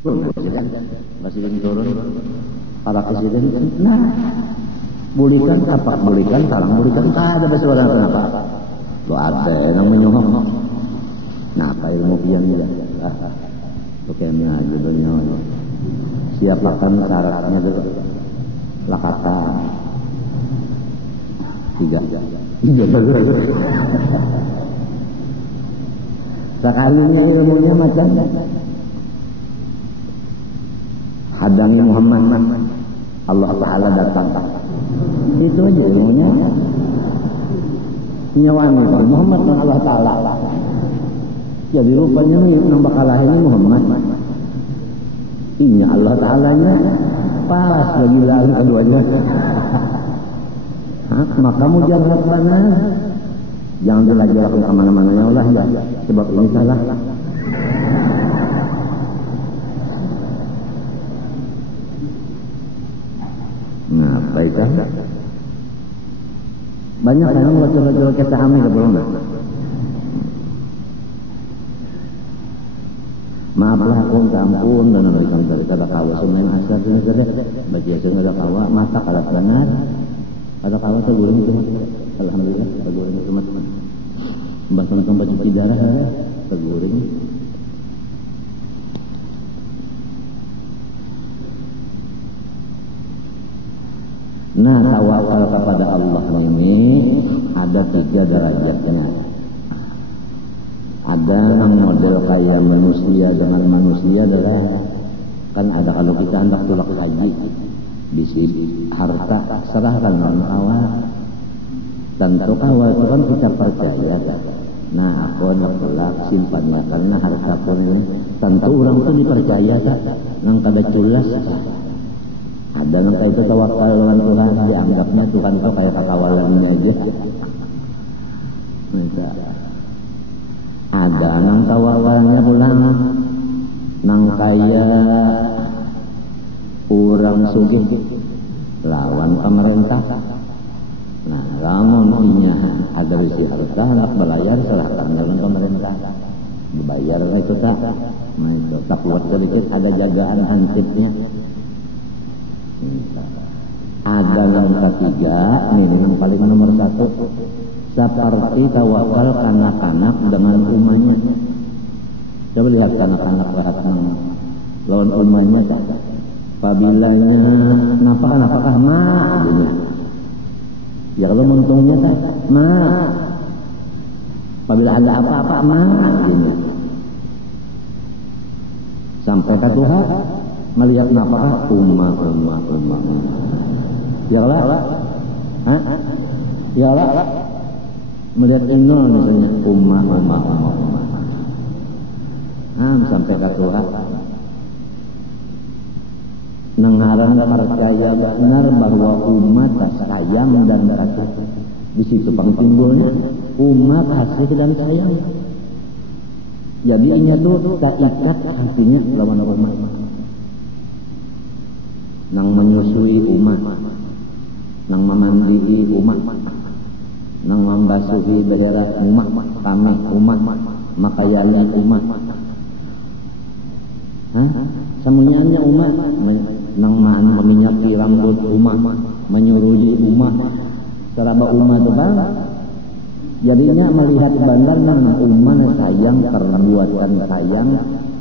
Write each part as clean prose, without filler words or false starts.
Presiden turun, para presiden, nah, bulikan apa? Bulikan, talang bulikan, ada bersuara kenapa? Lo ada yang menyuhong. Nah, apa ilmu pian juga? Pokoknya aja dunia. Siapakan syaratnya dulu? Lakatan. Tiga dulu. Sekalinya ilmunya macam hadangi Muhammad, Allah Ta'ala datang. Itu aja ilmunya. Nyawani Muhammad dan Allah Ta'ala. Jadi rupanya nambah kalahnya Muhammad. Ini Allah Ta'alanya pas bagi lalu keduanya. Maka mujarab mana? Jangan dilajak kemana-mana ya Allah ya. Sebab ini salah. Nah, baiklah. Banyak orang bocor-bocor kita amin ke belum? Maaflah aku minta ampun dan memberikan cerita kawa semen asar ini saja. Baca ada kawa mata kalah benar. Ada kawa terguling cuma. Alhamdulillah terguling cuma. Bahkan baca sejarah terguling. Nah, tawakal kepada Allah ini ada 3 derajatnya. Ada yang model kayak manusia dengan manusia adalah kan ada kalau kita hendak tulak haji di sini harta serahkan orang awal. Tentu awal itu kan kita percaya kan. Nah, aku hendak tulak simpannya karena harta pun ini tentu orang itu dipercaya kan. Nang kada culas ada yang kayak itu tawakal dengan Tuhan, dianggapnya Tuhan itu kayak kakawalannya aja. Minta. Ada yang tawakalnya pulang, nang kaya orang sugih lawan pemerintah. Nah, lamun punya ada isi harta, nak belayar serahkan dengan pemerintah. Dibayar itu tak, nah itu tak kuat sedikit ada jagaan hansipnya. Ada yang ketiga, ini yang paling nomor 1, seperti tawakal kanak-kanak dengan umatnya. Coba lihat kanak-kanak yang lawan umatnya. Apabila apakah ma gini. Ya kalau untungnya tak ma. Apabila ada apa-apa ma gini. Sampai ke Tuhan melihat nafkah umat. Ya Allah. Ya Allah. Melihat inno misalnya umat. Sampai ke Tuhan. Nengaran percaya benar bahwa umat sayang dan kasih. Di situ pangtimbulnya umat kasih dan sayang. Jadi ini tuh terikat hatinya lawan umat. Nang menyusui umat, nang memandiri umat, nang membasuhi daerah umat, kami umat, makayali umat. Semuanya umat, nang meminyaki rambut umat, menyurui umat, seraba umat itu bang. Jadinya melihat bandar nang umat sayang, perbuatan sayang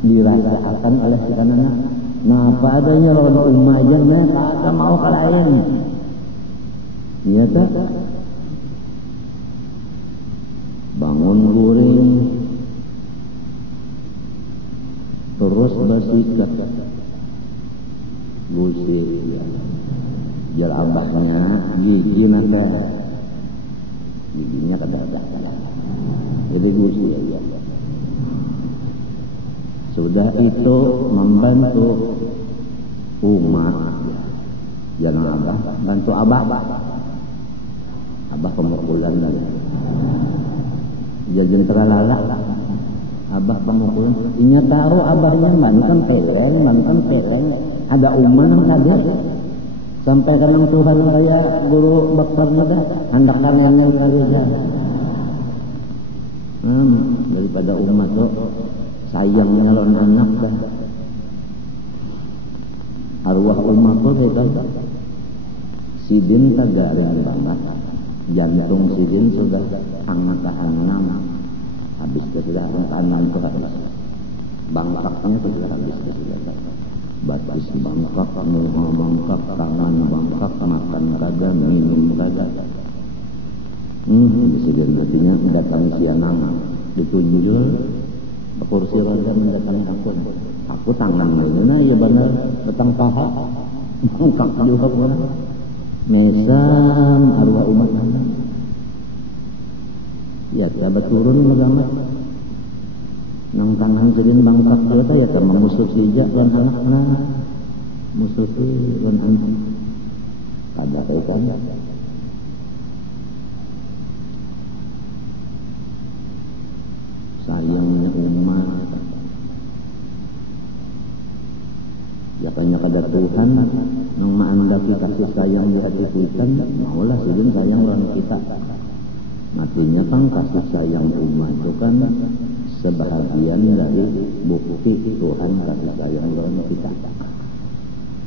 dirasakan oleh si kanan. Nah, apa adanya lawan umat aja, tak mau ke lain. Iya tak? Bangun guring, terus bersikap, gusir, jal abahnya, gigi naga, giginya kada. Jadi gusir ya. Sudah itu membantu umat. Jangan abah, bantu abah. Abah pemukulan lagi. Jajan teralala. Abah pemukulan. Inya taruh abahnya mantan peleng. Ada umat yang kaget. Sampai kadang Tuhan kayak guru baktarnya dah. Hendak kanennya lagi dah. Daripada umat tuh sayangnya lawan anak dah. arwah umat kita sidin tagarin banget, jantung sidin sudah angka 6, habis ke sudah angka 6 itu habis, bangkak itu sudah habis ke sudah, batis bangkak, muha bangkak, tangan bangkak, makan kagak, minum kagak. Sidin artinya datang sianang, ditunjuk kursi roda mendatangi aku tangan mana ya benar datang paha bangkak juga pun mesam arwah umat ya sahabat turun agama nang tangan sidin bangkak kita ya sama musuh sijak dan anak-anak musuh dan anak kada kaitan sayangnya umat ya kanya kada Tuhan nang maandaki kasih sayang di hati kita maulah sidin sayang lawan kita matinya kan kasih sayang umat itu kan sebahagian dari bukti Tuhan kasih sayang lawan kita.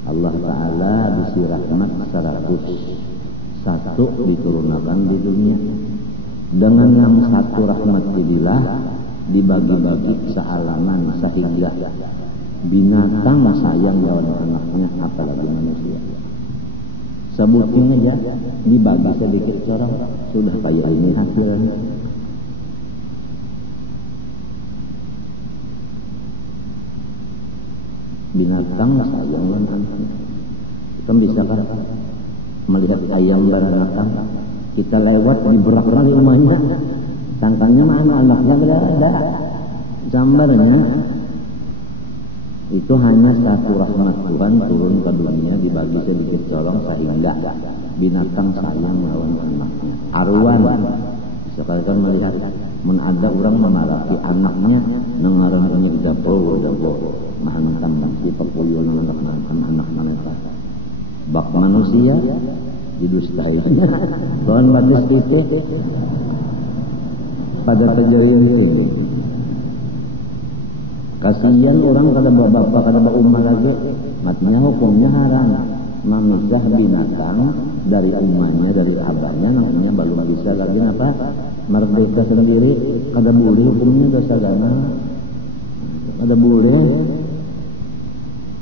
Allah Ta'ala bisi rahmat 101 diturunkan di dunia dengan yang satu rahmat jadilah dibagi-bagi sealaman sehingga binatang sayang lawan anaknya apalagi manusia. Sebutnya aja dibagi sedikit corong sudah kayak ini hasilnya. Binatang sayang lawan anaknya. Kita bisa kan melihat ayam beranakan, kita lewat di berak-berak di rumahnya. Tangkangnya mana anaknya berada, gambarnya itu hanya satu rahmat Tuhan turun ke dunia dibagi sedikit colong sehingga binatang sayang lawan anaknya. Arwan sekarang melihat ada orang memarati anaknya nengaran ini dapo mahantam si pepuyo anak mereka bak manusia didustainya lawan batis titik pada terjadi ini. Kasihan orang kada bapak kada umma lagi, matinya hukumnya haram. Memisah binatang dari ummanya dari abahnya, namanya belum bisa lagi apa merdeka sendiri, kada boleh hukumnya dosa agama, kada boleh.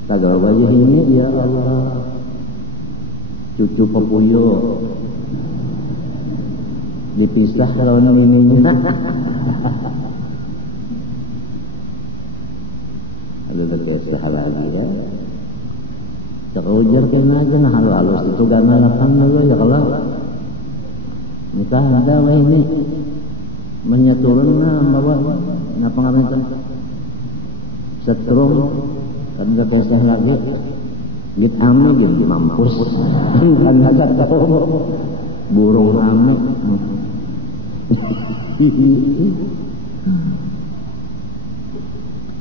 Tagal wajah ini ya Allah, cucu pepuyo dipisah kalau ini ada kisah lagi ya terujar kena aja nah halus itu gana lapan dulu ya kalau nikah ada wah ini menyeturun na bawa ngapa ngapain setrum ada kisah lagi git ame gitu mampus kan ada tahu burung ame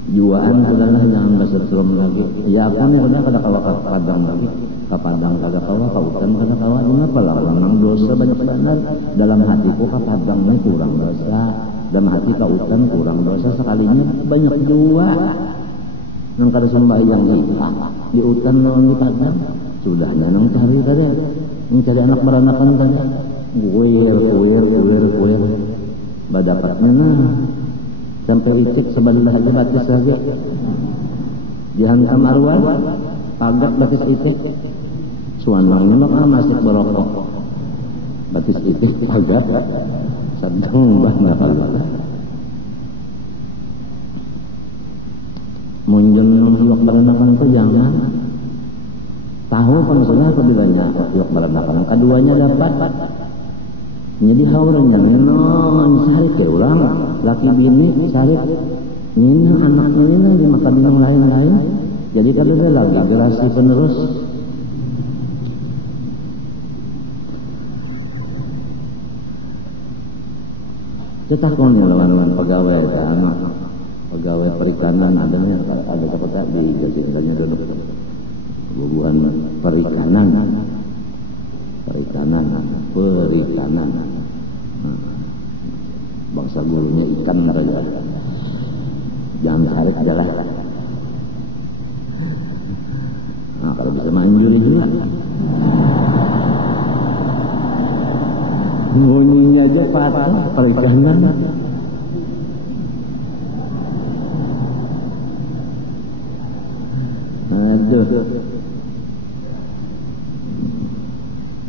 juaan adalah jangan bersetrum lagi. Ya kan ya udah kada kawa padang lagi. Kapadang kada kawa, kautan kada kawa. Kenapa lah orang dosa banyak benar dalam hatiku kapadangnya kurang dosa, dalam hati kautan kurang dosa sekalinya banyak dua. Nang kada sembahyang di utan lawan di padang sudahnya nang cari kada, nang cari anak beranakan kada. Kuir badapatnya nah sampai icik sebelah lagi batis lagi dihantam arwah pagat batis icik suanangnya maka masih berokok batis icik pagat sedang banyak kalau munjung yuk beranakan itu jangan tahu maksudnya kebilanya yuk beranakan keduanya dapat jadi haurnya non sari ke ulang laki bini sari ini anak ini dimakan yang lain-lain jadi kalau dia lagi generasi penerus kita konya lawan-lawan pegawai anak pegawai perikanan ada kata di jasingkannya duduk hubungan perikanan bangsa gurunya ikan saja jangan tarik aja lah Nah kalau bisa main juri juga. Bunyinya aja patah perikanan. Aduh.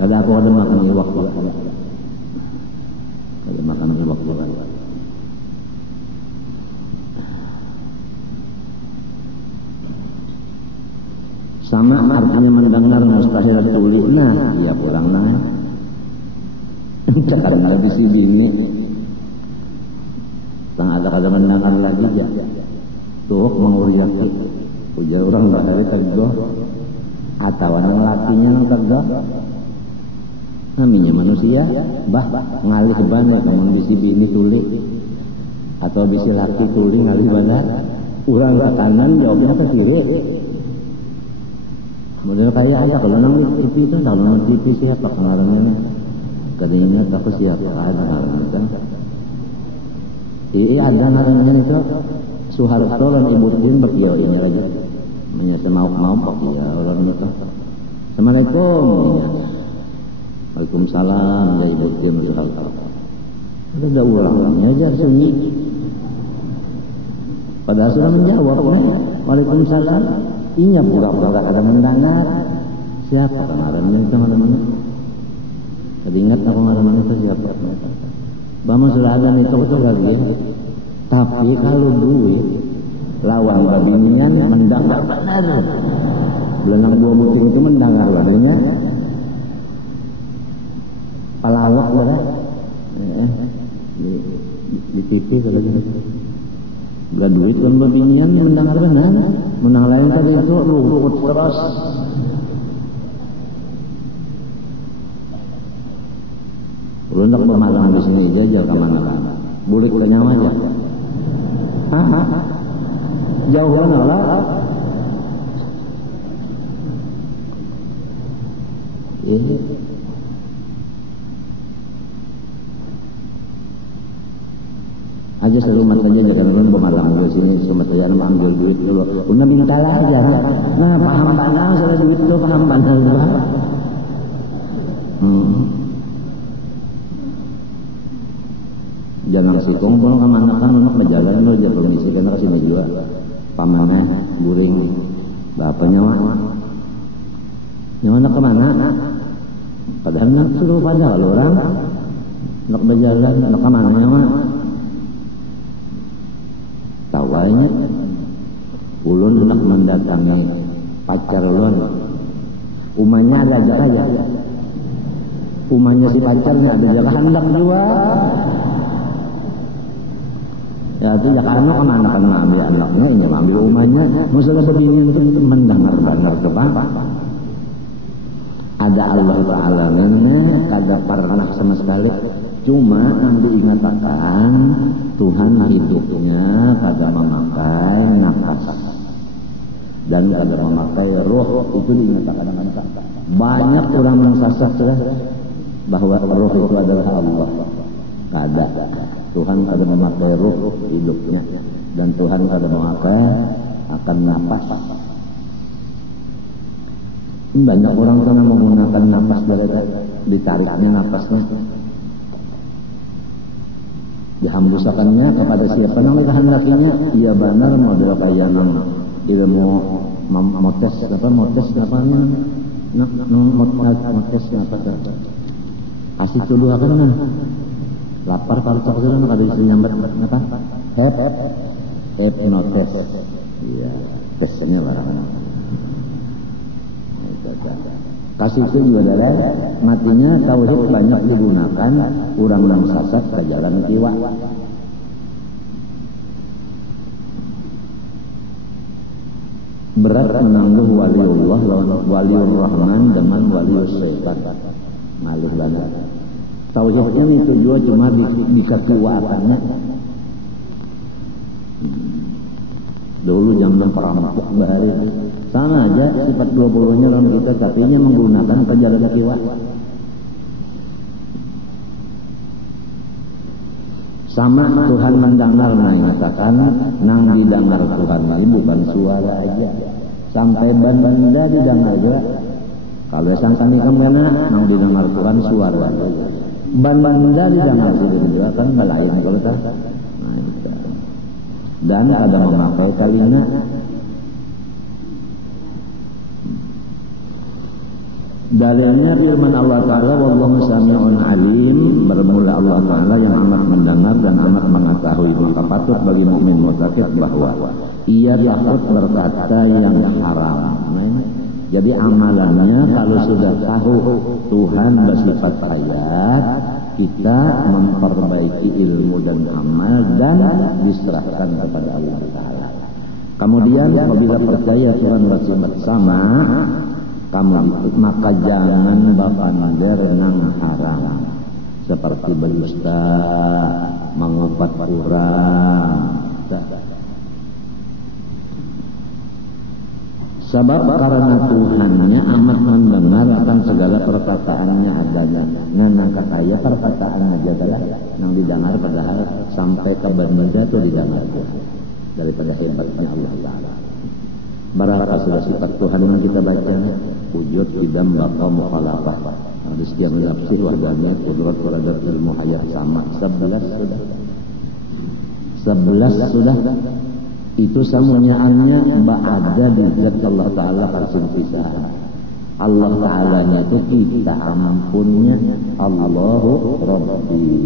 Ada aku ada makan iwak juga. Ada makan iwak juga. Sama artinya mendengar mustahil tulis. Nah, ya pulang naik. Jangan ada di sini. Tak ada mendengar lagi ya. Tuh menguriaki. Ujar orang dari tegoh. Atau yang lakinya yang tegoh. Namanya manusia. Bah ngalih banyak. Namun bisi bini tulis. Atau bisi laki tulis ngalih banyak. Orang ke kanan jawabnya ke kiri. Model kayak ada kalau nang TV itu kalau nang TV siapa pengaruhnya? Kadangnya tapi siapa ada pengaruhnya kan? Iya ada pengaruhnya itu. Soeharto dan Ibu Tien berkiau ini lagi. Menyesal mau pak ya orang itu. Assalamualaikum. Waalaikumsalam ya Ibu Tien Soeharto. Ada orangnya aja sunyi. Padahal sudah menjawab nih. Waalaikumsalam. Inya pura-pura ada mendengar. Siapa kemarin itu malamnya? Tadi ingat aku malamnya itu siapa? Bama sudah ada nih itu lagi. Tapi kalau duit lawan babininya mendengar benar. Belenang dua muting itu mendengar badannya. Palawak lah. Di TV kalau gitu. Belah duit dan babinian mendengar benar. Menang lain tadi itu rumput terus. Lu nak bermalam di sini aja ke mana-mana. Boleh ke nyawa aja. Jauh mana lah? Aja serumat saja jangan orang bermalam di sini serumat saja nama ambil duit dulu. Una minta lah aja. Nah paham pandang soal duit tu paham pandang juga. Jangan sikong kalau kemana kan anak berjalan lo aja permisi karena kesini juga. Pamannya guring bapaknya nyawa. Nyawa nak kemana? Padahal nak suruh pada orang nak berjalan nak kemana nyawa? Tawanya ulun nak mendatangi pacar ulun. Umanya ada aja. Umanya si pacarnya ada jaga hendak juga. Ya itu jaga anak kemana kan ambil anaknya ini ambil umanya. Masalah begini itu mendengar benar ke bapa. Ada Allah Ta'ala kada pernah sama sekali. Cuma yang diingatkan Tuhan hidupnya kada memakai nafas dan kada memakai roh, itu diingatkan. Banyak orang mensasar bahwa roh itu adalah Allah. Kada. Tuhan kada memakai roh hidupnya dan Tuhan kada memakai akan nafas. Banyak orang kena menggunakan nafas mereka, ditariknya nafasnya. Dihambusakannya kepada siapa yang dikehendakinya. Ia benar model kayak ilmu motes motes asik dulu akan nah lapar kalau tak kira ada isi nyambat apa hipnotes iya tesnya barang kasih itu juga adalah matinya tauhid banyak digunakan orang yang sasat ke jalan kiwa. Berat menangguh waliullah lawan waliur rahman dengan waliur syaitan. Malih banget. Tauhidnya itu juga cuma di ketuaannya. Dulu zaman perampok bahari sama aja sifat 20-nya dalam kita, tapi nya menggunakan perjalanan kiwa. Sama Tuhan mendengar, nah nyatakan nang didengar Tuhan lagi bukan suara aja, sampai banda didengar juga. Kalau sangkani kemana mau didengar Quran suara. Banda didengar juga kan balain kalau tak. Nah, itu. Dan ada memakai telinga. Dalilnya firman Allah Ta'ala wallahu sami'un alim, bermula Allah Ta'ala yang amat mendengar dan amat mengetahui. Maka patut bagi mukmin muttaqin bahwa ia takut berkata yang haram. Jadi amalannya kalau sudah tahu Tuhan bersifat hayat, kita memperbaiki ilmu dan amal dan diserahkan kepada Allah Ta'ala. Kemudian apabila percaya Tuhan bersifat sama, kamu maka jangan bapander nang haram seperti berdusta, mengupat orang. Sebab karena Tuhannya amat mendengar akan segala perkataannya adanya. Nah kata perkataan aja adalah yang didengar padahal sampai ke benda itu didengar daripada hebatnya Allah Ta'ala. Barangkali sudah sifat Tuhan yang kita baca wujud idam baqa mukhalafah di setiap nafsi wahdanya kudrat terhadap ilmu hayat sama 11 sudah itu samunyaannya ada di zat Allah Ta'ala parsin pisahan. Allah Ta'ala itu kita ampunnya Allahu Rabbi.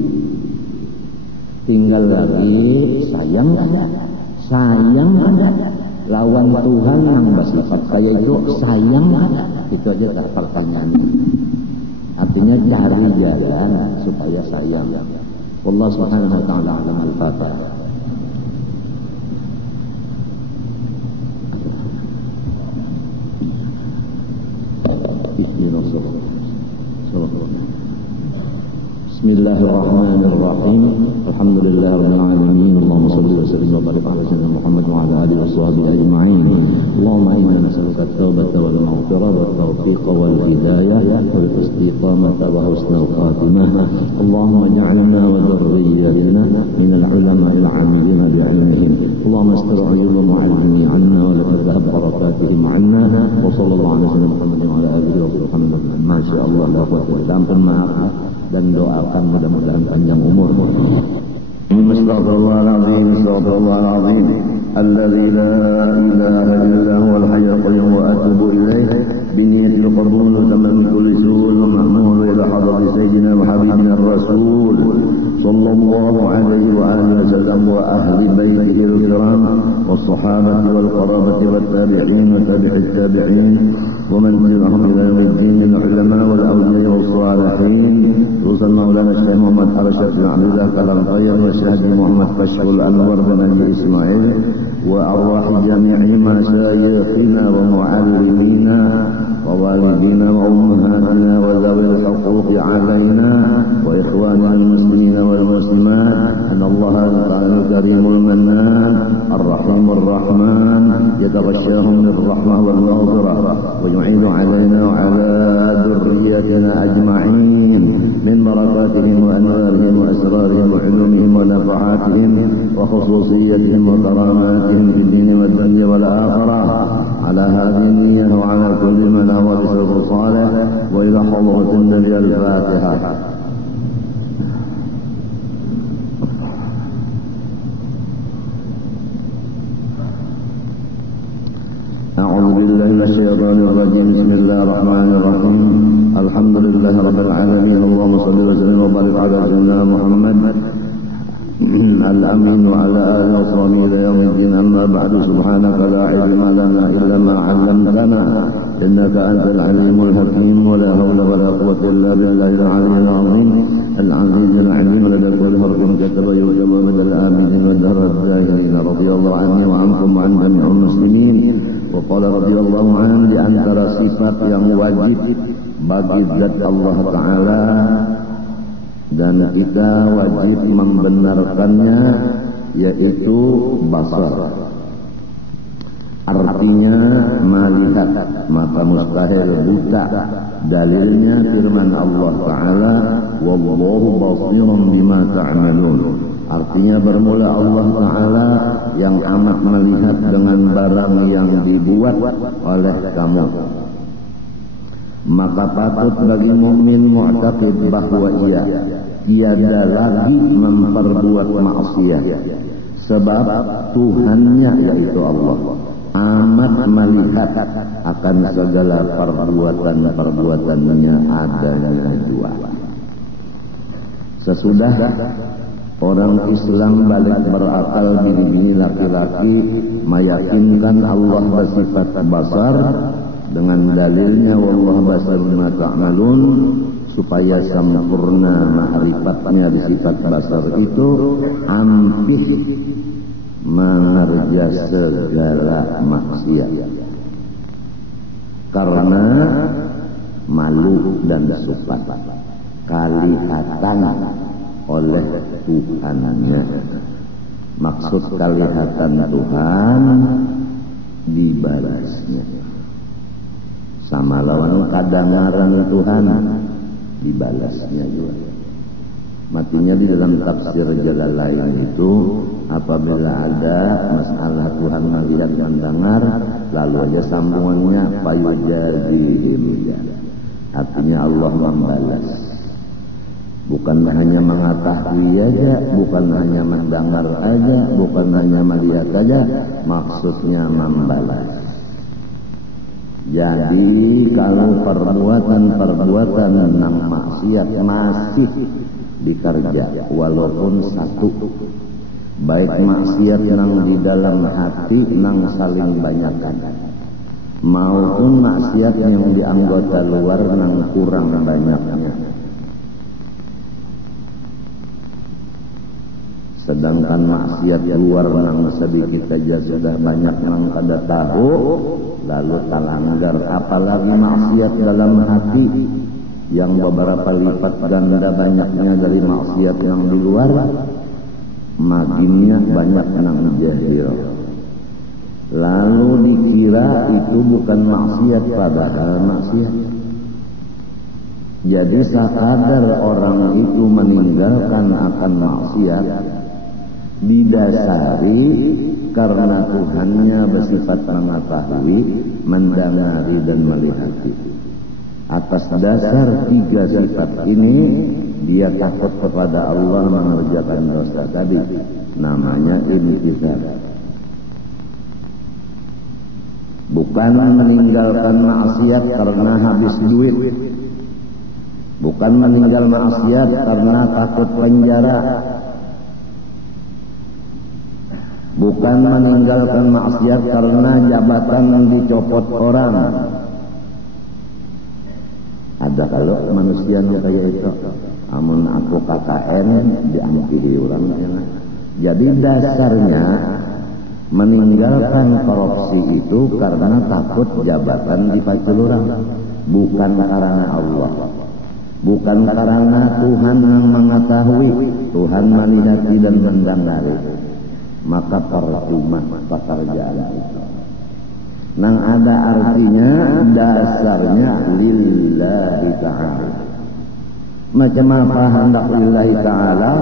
Tinggal lagi sayang ada lawan Tuhan yang bersifat kaya itu sayang itu aja tak pertanyaannya. Artinya cari jalan supaya sayang. Allah Subhanahu wa taala alam al-Fatihah. Bismillahirrahmanirrahim. Alhamdulillahirabbil alamin. Allahumma shalli wa sallim wa barik ala sayyidina Muhammad wa ala alihi washabbihi ajma'in. Allahumma inna nas'aluka at-taubata wal maghfirah wat tawfiq wal hidayah wal istiqamata wa husnal khatimah. Allahumma ij'alna wa dhurriyyatina min al-ulama'il 'amilin bi'ilmihim. Allahumma astir 'uyub mu'allimin 'anna wa la tadhhab barakatuhum 'anna wa sallallahu ala sayyidina Muhammad wa ala alihi wa sahbihi. Masyaallah la quwwata illa billah. Dan doakan mudah-mudahan panjang umur. Astaghfirullahaladzim, astaghfirullahaladzim. Alladzi la ilaha illa huwal hayyul qayyum wa atubu ilaih. Biniyatil qabul tamam kulli sul mahmud ila hadrati sayyidina wa habibina ar-rasul sallallahu alaihi wa alihi wasallam wa ahli baitihi al-kiram was sahabati wal qarabati wat tabi'in wa tabi'it tabi'in ومن تبعهم إلى يوم الدين من العلماء والأولياء والصالحين وصل مولانا الشيخ محمد أرشد بن عبد الله كلام طيب والشهيد محمد كشف الأنور بن أبي إسماعيل وأرواح جميع مشايخنا ومعلمينا ووالدينا وأمهاتنا وذوي الحقوق علينا وإخواننا المسلمين والمسلمات أن الله تعالى الكريم المنان الرحيم الرحمن يتغشاهم بالرحمة والمغفرة ويعيد علينا وعلى ذريتنا أجمعين من بركاتهم وأنوارهم وأسرارهم وعلومهم ونفعاتهم وخصوصيتهم وكراماتهم في الدين والدنيا والآخرة على هذه النية وعلى كل من هو بسلف صالح وإلى حضرة النبي الفاتحة. أعوذ بالله من الشيطان الرجيم. بسم الله الرحمن الرحيم. الحمد لله رب العالمين. اللهم صل وسلم وبارك على سيدنا محمد الأمين وعلى آله وصحبه إلى يوم الدين. أما بعد سبحانك لا علم لنا إلا ما علمتنا إنك أنت العليم الحكيم ولا حول ولا قوة إلا بالله العلي العظيم العزيز العليم لدى كل حرف كتب يكتب من الآمنين والدهر الداهرين. رضي الله عني وعنكم وعن جميع المسلمين. وقال رضي الله عنه di antara sifat yang wajib bagi zat Allah Ta'ala dan kita wajib membenarkannya yaitu basar. Artinya melihat, maka mustahil buta. Dalilnya firman Allah Ta'ala wallahu basirun bima ta'malun. Artinya bermula Allah Ta'ala yang amat melihat dengan barang yang dibuat oleh kamu. Maka patut bagi mukmin mu'taqid bahwa ia tiada lagi memperbuat maksiat, sebab Tuhannya yaitu Allah amat melihat akan segala perbuatan-perbuatannya adanya jua. Sesudah orang Islam balik berakal bini-bini laki-laki meyakinkan Allah bersifat basar dengan dalilnya wallahu basarun ma ta'malun, supaya sempurna ma'rifatnya di sifat basar itu ampih mengerja segala maksiat karena malu dan sifat kalihatan oleh Tuhannya. Maksud kalihatan Tuhan dibalasnya, sama lawan kadangaran Tuhan dibalasnya juga. Matinya di dalam tafsir Jalalain itu apabila ada masalah Tuhan melihat mendengar, lalu aja sambungannya fayujazihim, artinya Allah membalas. Bukan hanya mengetahui aja, bukan hanya mendengar aja, bukan hanya melihat aja, maksudnya membalas. Jadi kalau perbuatan-perbuatan yang maksiat masih dikerja walaupun satu, baik maksiat yang di dalam hati yang saling banyakkan maupun maksiat yang di anggota luar yang kurang banyaknya. Sedangkan maksiat luar yang sedikit saja sudah banyak yang kada tahu lalu talanggar, apalagi maksiat dalam hati yang beberapa lipat ganda banyaknya dari maksiat yang di luar, makinnya banyak yang jahil. Lalu dikira itu bukan maksiat, padahal maksiat. Jadi sekadar orang itu meninggalkan akan maksiat didasari karena Tuhannya bersifat mengetahui, mendengari dan melihat. Atas dasar tiga sifat ini dia takut kepada Allah mengerjakan dosa tadi, namanya intisar. Bukan meninggalkan maksiat karena habis duit, bukan meninggal maksiat karena takut penjara, bukan meninggalkan maksiat karena jabatan yang dicopot orang. Ada kalau manusia yang kayak itu, amun aku KKN diampihi orang. Jadi dasarnya meninggalkan korupsi itu karena takut jabatan dipacul orang, bukan karena Allah, bukan karena Tuhan yang mengetahui, Tuhan melihat dan mendengari. Maka percuma pekerjaan itu. Nang ada artinya dasarnya lillahi ta'ala. Macam apa hendak lillahi ta'ala?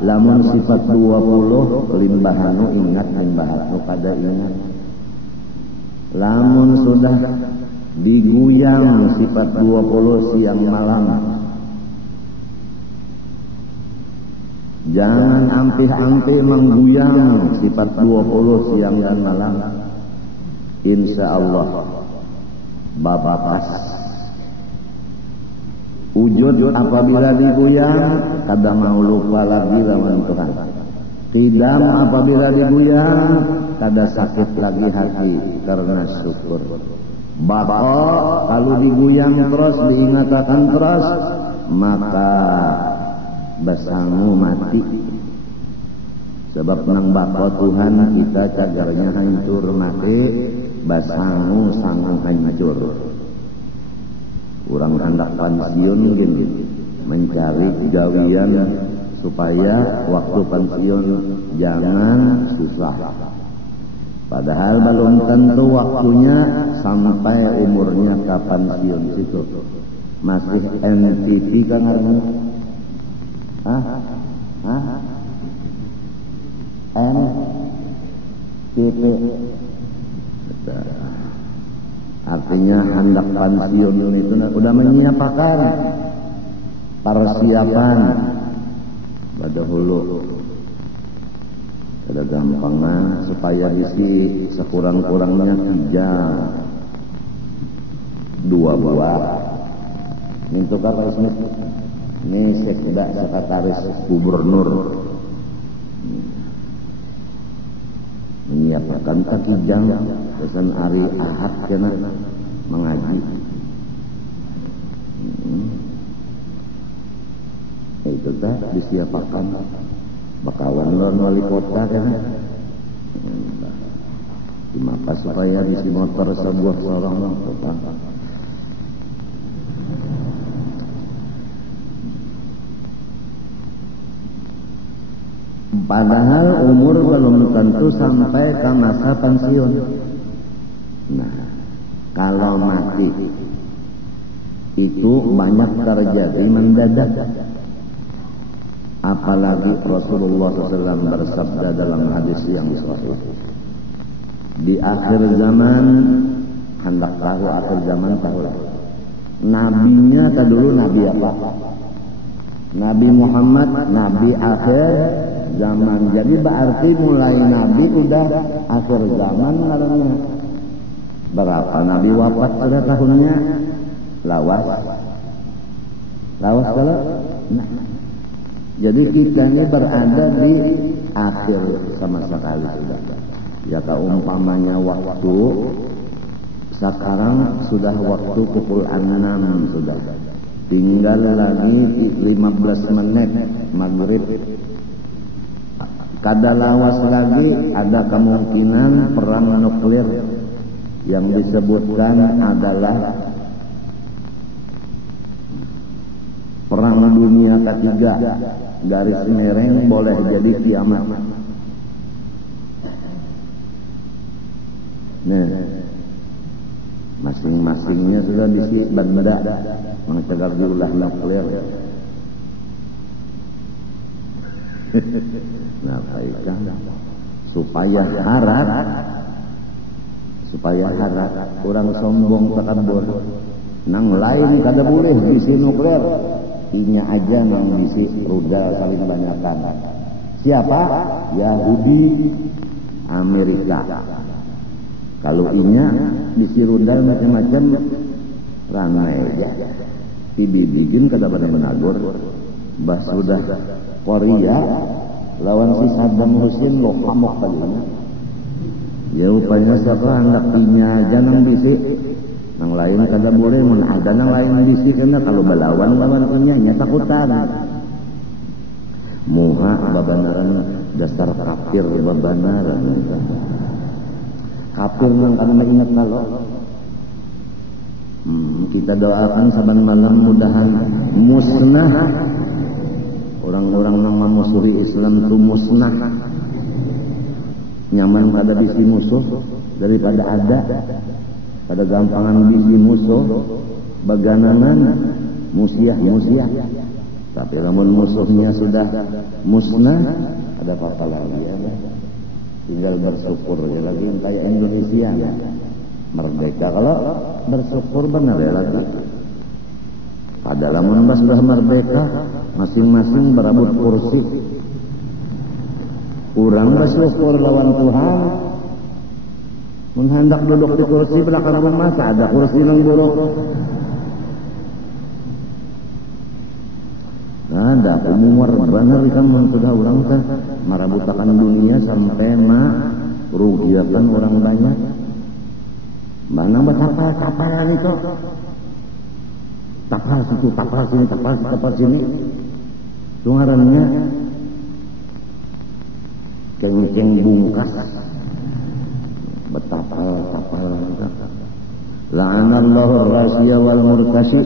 Lamun sifat 20 limbahanu ingat, limbahanu kada ingat. Lamun sudah diguyang sifat 20 siang malam, jangan ampih-ampih mengguyang sifat 20 siang dan malam. Insya Allah babakas. Wujud apabila diguyang kada mau lupa lagi lawan Tuhan. Tidak apabila diguyang kada sakit lagi hati karena syukur. Bako kalau diguyang terus, diingatkan terus, maka besangu mati. Sebab nang bako Tuhan kita cagarnya hancur mati, basangu sangu hancur. Orang hendak pensiun gini, mencari gawian supaya waktu pensiun jangan susah. Padahal belum tentu waktunya sampai umurnya kapan pensiun situ. Masih NTP kan artinya? CP. Artinya hendak pensiun itu udah menyiapkan persiapan pada hulu. Ada gampangan supaya isi sekurang-kurangnya 2 buah. Ini tukar resmi. Ini sekda sekretaris gubernur menyiapkan kakijang pesan hari Ahad kena mengaji. Itu teh disiapkan bakawan lor wali kota kan. Dimapa supaya di motor sebuah sorong kota. Padahal umur belum tentu sampai ke masa pensiun. Nah, kalau mati itu banyak terjadi mendadak. Apalagi Rasulullah SAW bersabda dalam hadis yang sahih, di akhir zaman, hendak tahu akhir zaman tahulah. Nabinya dulu nabi apa? Nabi Muhammad, nabi akhir zaman. Jadi berarti mulai nabi udah akhir zaman ngarannya. Berapa nabi wafat pada tahunnya? Lawas kalau. Nah, jadi kita ini berada di akhir sama sekali sudah. Ya umpamanya waktu sekarang sudah waktu pukul 6 sudah. Tinggal lagi 15 menit maghrib. Kada lawas lagi ada kemungkinan perang nuklir yang disebutkan adalah perang dunia ketiga. Garis mereng boleh jadi kiamat. Nah, masing-masingnya sudah disi benda mencegar ulah nuklir. Nah, baiklah supaya harap kurang sombong takabur. Nang lain kada boleh bisi nuklir. Inya aja nang bisi rudal saling banyakan. Siapa? Yahudi Amerika. Kalau inya bisi rudal macam-macam ramai ya. Bikin kada pada menagur. Bah sudah Korea lawan si Saddam Hussein lo hamok kalinya. Ya upaya siapa hendak inya aja nang bisi. Nang lain kada boleh, mun ada nang lain bisi kena kalau balawan nya takutan. Muha babanaran dasar kafir babanaran. Kafir nang kada ingat nalo. Kita doakan saban malam mudahan musnah. Orang-orang nang memusuhi Islam itu musnah. Nyaman kada bisi musuh daripada ada. Pada gampangan bisi musuh baganangan musiah. Tapi lamun musuhnya sudah musnah, ada apa lagi ya? Tinggal bersyukur ya lagi kayak Indonesia ya. Merdeka kalau bersyukur benar ya lagi. Pada lamun sudah merdeka masing-masing berebut kursi. Kurang bersyukur lawan Tuhan. Menghendak duduk di kursi belakang rumah, ada kursi yang buruk. Ada umur benar kan sudah orang kan marabutakan dunia sampai merugiakan orang banyak. Mana kapal itu? Kapal situ, kapal sini, kapal sini. Tungarannya kenceng bungkas. Betapa la'anallahu ar-rasiya wal murtasi.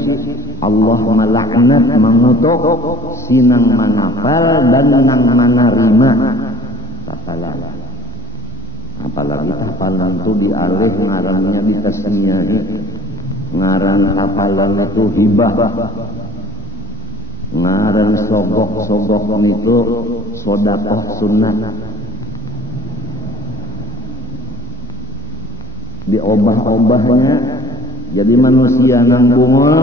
Allah melaknat mengutuk sinang manapal dan nang manarima kapalan. Apalagi kapalan itu dialih ngarannya di tasniyahi. Ngaran kapalan itu hibah. Ngaran sogok itu sedekah sunat. diobah-obahnya jadi manusia nang bungol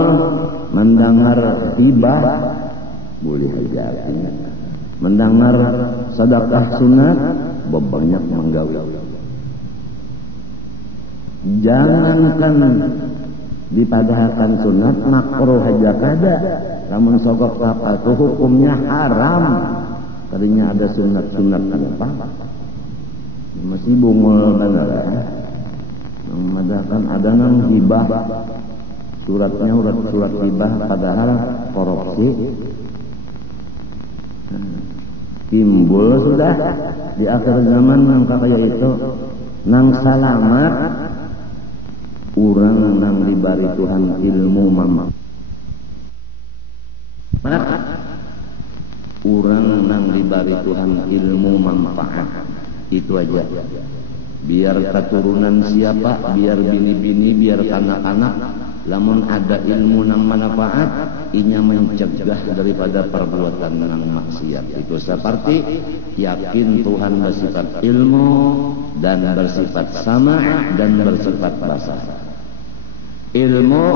mendengar hibah boleh hajatnya, mendengar sedekah sunat bebanyak menggawi. Jangankan dipadahkan sunat makruh aja kada, namun sogok apa itu hukumnya haram. Tadinya ada sunat-sunat apa masih bungol benar ya. Mengadakan ada nang hibah suratnya surat hibah padahal korupsi timbul sudah di akhir zaman nang kayak itu nang salamat urang nang dibari Tuhan ilmu mama urang nang dibari Tuhan ilmu manfaat itu aja. Biar keturunan siapa, biar bini-bini, biar anak-anak, lamun ada ilmu nang manfaat, inya mencegah daripada perbuatan nang maksiat. Itu seperti yakin Tuhan bersifat ilmu dan bersifat sama' dan bersifat basar. Ilmu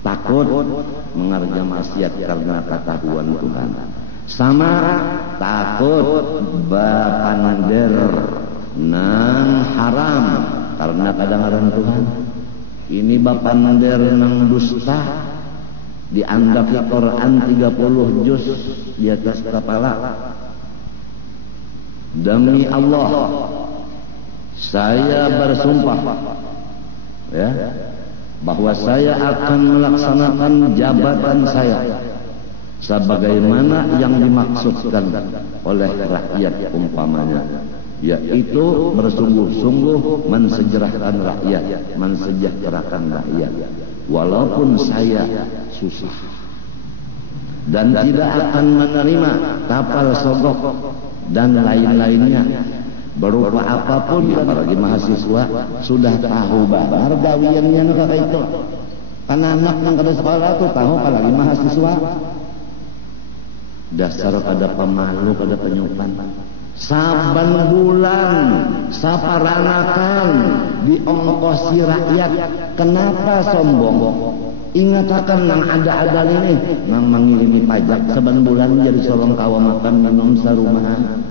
takut mengerja maksiat karena ketahuan Tuhan. Sama takut bapander nang haram karena kadang-kadang Tuhan. Ini bapander nang dusta dianggap di Quran 30 juz di atas kepala. Demi Allah saya bersumpah ya bahwa saya akan melaksanakan jabatan saya sebagaimana yang dimaksudkan oleh rakyat umpamanya, yaitu bersungguh-sungguh mensejahterakan rakyat walaupun saya susah, dan tidak akan menerima kapal sogok dan lain-lainnya berupa apapun. Apalagi mahasiswa sudah tahu babar gawiannya kayak itu, karena anak yang kada sekolah tuh tahu, apalagi mahasiswa. Dasar kada pemalu, kada penyupan. Saban bulan saparanakan diongkosi rakyat. Kenapa sombong? Ingatkan nang ada-ada ini nang mengirimi pajak saban bulan jadi sorong kawa makan minum sarumahan.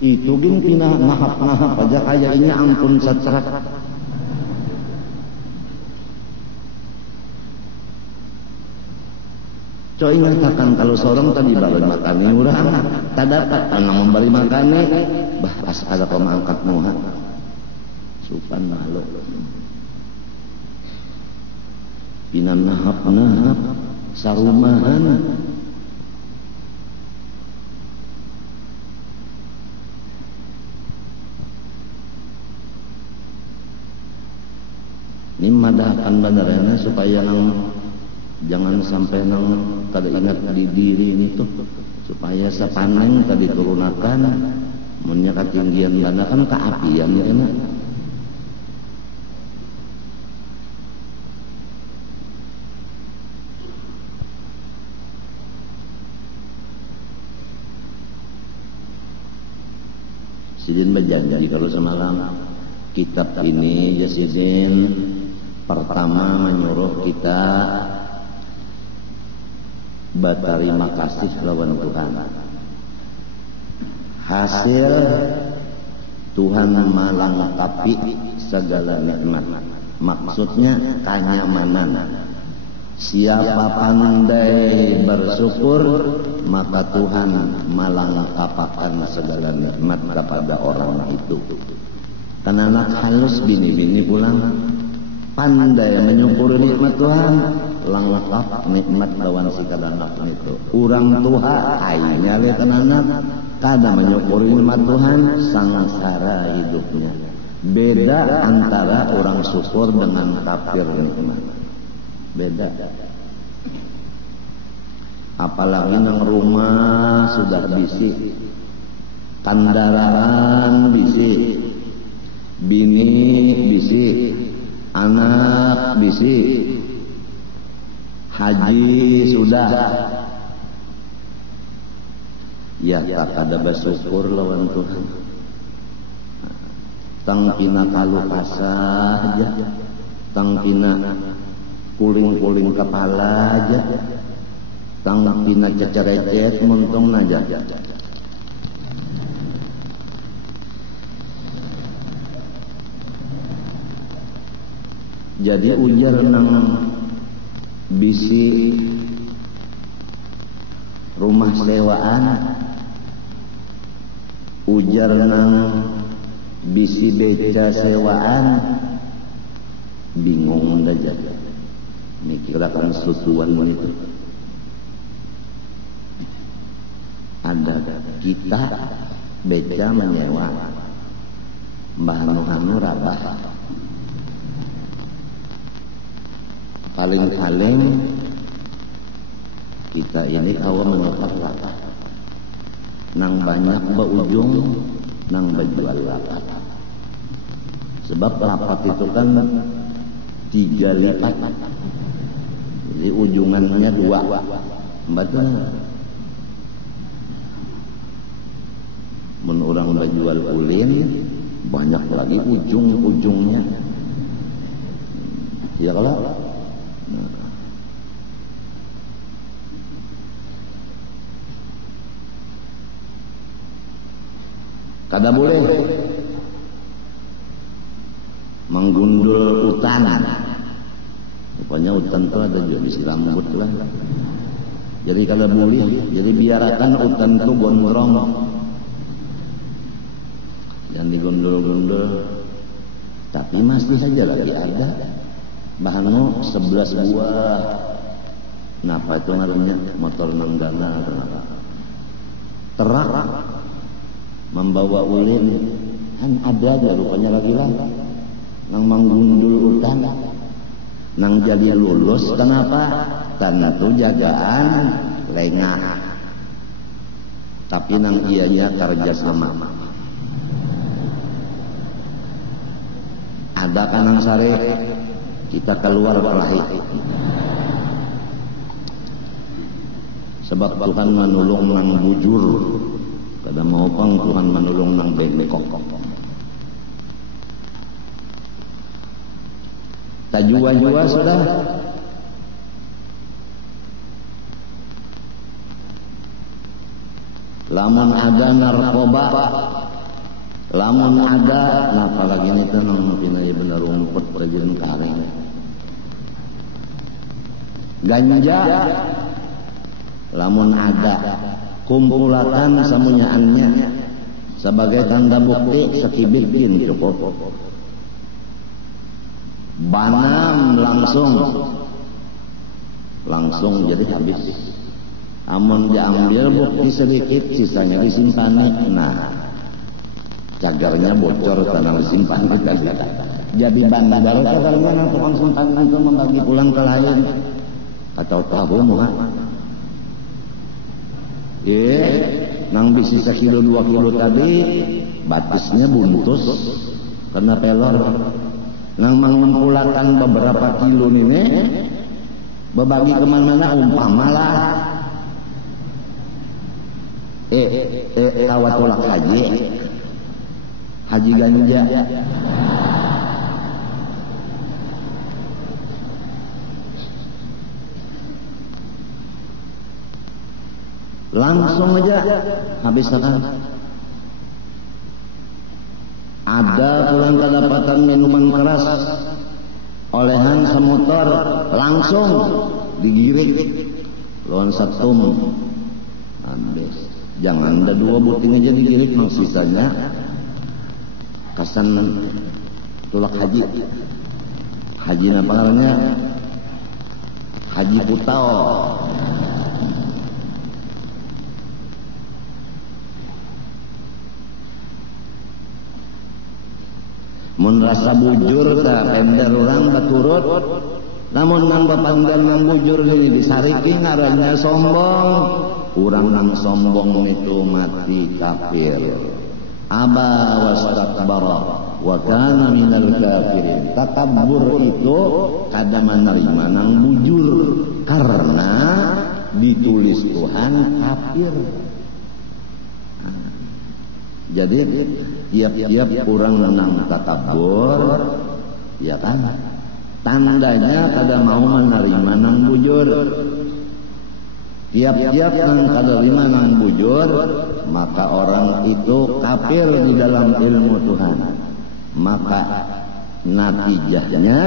Itu gin pinah nahap-nahap pajak kayaknya ampun satrak. Coba ingatkan kalau seorang tadi bari makani urang, tak dapat tanang memberi makani, bah pas ada pemangkat muha, supan malu, pinan nahap sarumahan, ini madahkan bandarana supaya nang jangan sampai nang kada ingat di diri ini tuh, supaya sepaneng tadi turunakan munnya ketinggian bana kan keapian ya enak. Sidin berjanji kalau semalam kitab ini ya Sidin pertama menyuruh kita berterima kasih lawan Tuhan. Hasil Tuhan melengkapi segala nikmat. Maksudnya kenyamanan. Siapa pandai bersyukur, maka Tuhan melengkapkan segala nikmat kepada orang itu. Karena anak halus bini-bini pulang pandai menyukuri nikmat Tuhan, lengkap nikmat lawan si kadanak itu. Urang tuha ainya lihat anak kada menyukuri nikmat Tuhan, sangsara hidupnya. Beda antara orang syukur dengan kafir nikmat. Beda. Apalagi nang rumah sudah bisi, kendaraan bisi, bini bisi, anak bisi, haji sudah, ya tak ada bersyukur lawan Tuhan. tang pina kalupa saja, tang pina kuling-kuling kepala aja, tang pina cecerecet muntong aja. Jadi ujar nang bisi rumah sewaan, ujar nang bisi beca sewaan, bingung aja mikirakan susuan itu. Ada kita beca menyewa bahan-bahan rabah, paling-paling kita ini kawa menyekat lapak nang banyak beujung nang berjual lapak. Sebab lapak itu kan 3 lipat, jadi ujungannya 2. Betul. Mun orang berjual ulin banyak lagi ujung-ujungnya. Ya kalau kada boleh menggundul hutan. Pokoknya hutan itu ada juga di rambut lah. Jadi kada boleh, jadi biarkan hutan itu gondrong, jangan digundul-gundul. Tapi masih saja lagi ada bahanmu 11 buah. Napa itu ngaruhnya motor nanggana terak membawa ulin kan ada aja rupanya lagi lah nang menggundul hutan nang jadi lulus. Kenapa? Tentu jagaan lengah, tapi nang ianya kerja sama. Ada kanang sare kita keluar kelahi, sebab Tuhan menulung nang bujur. Kada mau pang Tuhan menulung nang bengkok. Tajua-jua sudah. Lamun ada narkoba, lamun ada, napa lagi nih tuh nang pinai bener rumput presiden karing. Ganja, lamun ada. Kumpulakan samunyaannya sebagai tanda bukti sekibitin cukup. Banam langsung jadi habis. Amun diambil bukti sedikit, sisanya disimpani. Nah, cagarnya bocor tanah disimpan tadi. Jadi bandar cagarnya nang tukang simpan itu membagi pulang ke lain. Atau tahu muha. Nang bisi 1 kilo 2 kilo tadi batasnya buntus karena pelor. Nang mengumpulkan beberapa kilo ini berbagi kemana-mana umpamalah kawat tolak haji ganja. Langsung aja habis makan. Ada pulang kedapatan minuman keras olehan semotor, langsung digiring lawan satum habis. Jangan ada 2 buting aja digiring, mang sisanya kasan tulak haji apa namanya, haji putau. Mun rasa bujur ta pender orang baturut, namun nang bapanggan nang bujur ini disariki ngarannya sombong. Urang nang sombong itu mati kafir. Aba wastakbara wa kana minal kafirin. Takabur itu kada menerima nang bujur karena ditulis Tuhan kafir. Jadi tiap-tiap orang menang takabur, ya kan? Tandanya kada mau menerima nang bujur. Tiap-tiap nang kada lima nang bujur, maka orang itu kafir di dalam ilmu Tuhan. Maka natijahnya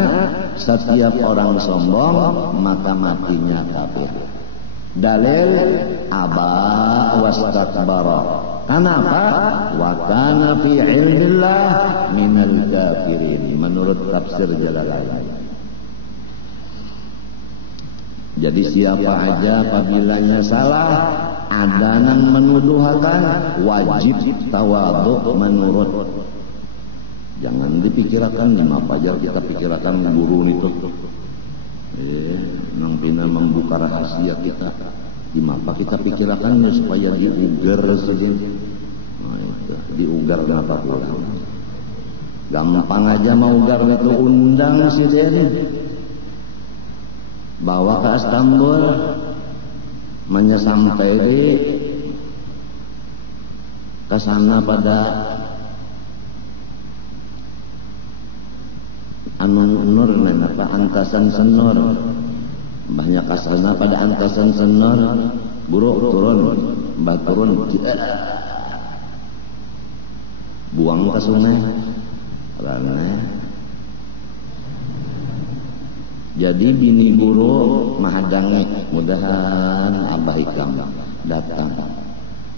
setiap orang sombong maka matinya kafir. Dalil aba wastakbara. Kenapa? Wa kana fi ilmillah minal kafirin. Menurut tafsir Jalalain. Jadi siapa aja apabila salah, ada yang menuduhakan, wajib tawadhu menurut. Jangan dipikirkan lima fajar kita pikirkan guru itu. Nang pina membuka rahasia kita. Dimapa kita pikirkan supaya diugar saja. Nah, itu diugar kenapa pulang? Gampang aja mau ugar itu undang si Den. Bawa ke Istanbul, menyesampai di kesana pada Nur apa Antasan Senur, banyak kesana pada Antasan Senur, guru turun, mbak turun, buang ke sungai, karena jadi bini guru mahadangi, mudahan Abah Ikam datang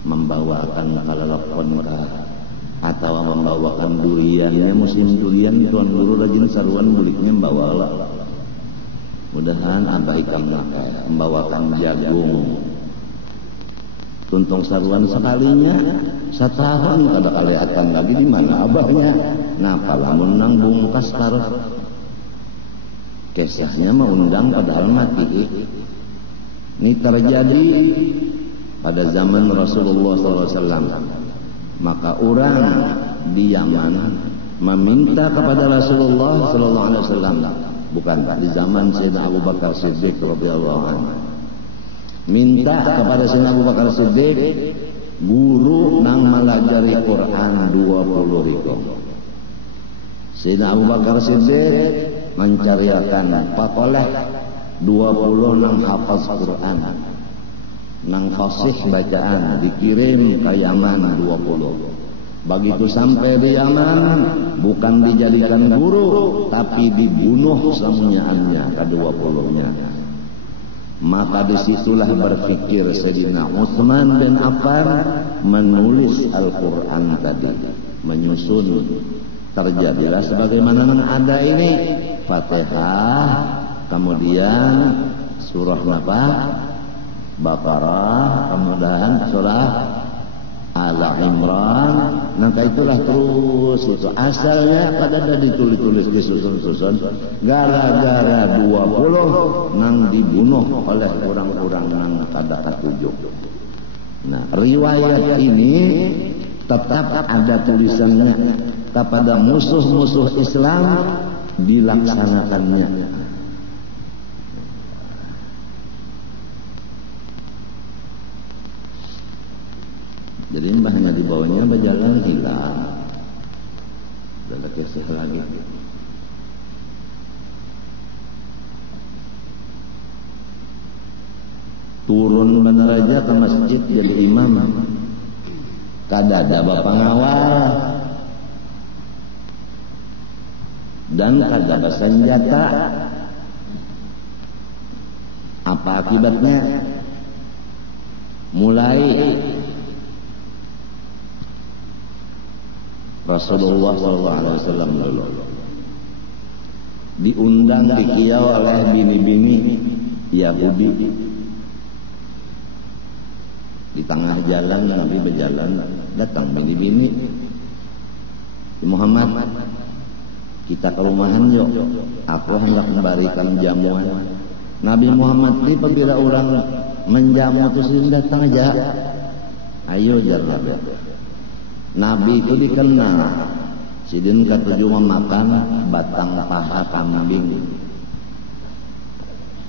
membawakan kalalakon atau membawakan duriannya musim durian tuan guru rajin saruan buliknya membawa. Mudahan Abah Ikam membawakan jagung tuntung saruan sekalinya setahun kada kelihatan lagi di mana abahnya. Nah palamun nang bungkas taruh kisahnya mengundang padahal mati. Ini terjadi pada zaman Rasulullah SAW. Maka orang di Yaman meminta kepada Rasulullah SAW, bukan di zaman Sayyidina Abu Bakar Siddiq radhiyallahu anhu. Minta kepada Sayyidina Abu Bakar Siddiq guru nang melajari Quran 20 riko. Sayyidina Abu Bakar Siddiq mencariakan pakoleh 20 nang hafaz Quran, nang fasih bacaan, dikirim ke Yaman 20. Begitu sampai di Yaman, bukan dijadikan guru, tapi dibunuh semuanya ke-20-nya. Maka disitulah berpikir Sayyidina Utsman bin Affan menulis Al-Quran tadi, menyusun. Terjadilah sebagaimana yang ada ini, Fatihah, kemudian surah apa? Baqarah, kemudian surah Al-Imran. Nah itulah terus itu asalnya pada ada ditulis-tulis disusun-susun. Gara-gara 20 nang dibunuh oleh orang-orang nang pada ketujuh. Nah riwayat ini tetap ada tulisannya kepada musuh-musuh Islam dilaksanakannya. Jadi mbahnya dibawanya berjalan hilang, udah kesih lagi. Turun benar aja ke masjid jadi imam. Kada ada bapak ngawal dan kada bersenjata. Apa akibatnya? Mulai Rasulullah SAW dulu diundang dikiau oleh bini-bini Yahudi. Di tengah jalan Nabi berjalan, datang bini-bini, Muhammad, kita ke rumahan yuk, aku hendak memberikan jamuan. Nabi Muhammad ini apabila orang menjamu itu sering datang aja, ayo jalan. Nabi itu dikenal sidin ketujuh memakan batang paha kambing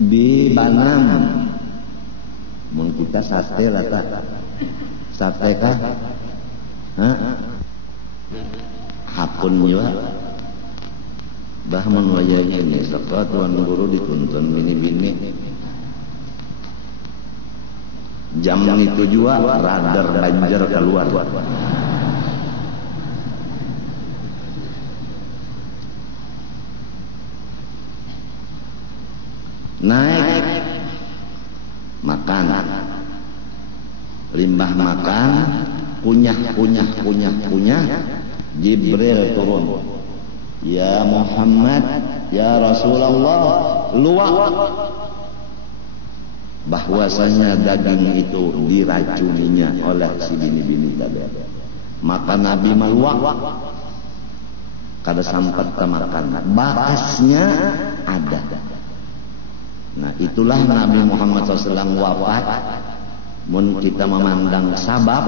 di Banam. Mun kita sate lah tak? Sate kah? hakun juga dah menwayai ini saka tuan guru dituntun bini-bini jam itu juga radar banjir keluar naik makan limbah makan kunyah Jibril turun, ya Muhammad, ya Rasulullah, luak bahwasanya daging itu diracuninya oleh si bini-bini tadi. Maka Nabi meluak kada sampat makan, bakasnya ada. Nah itulah Nabi Muhammad SAW wafat. Mun kita memandang sabab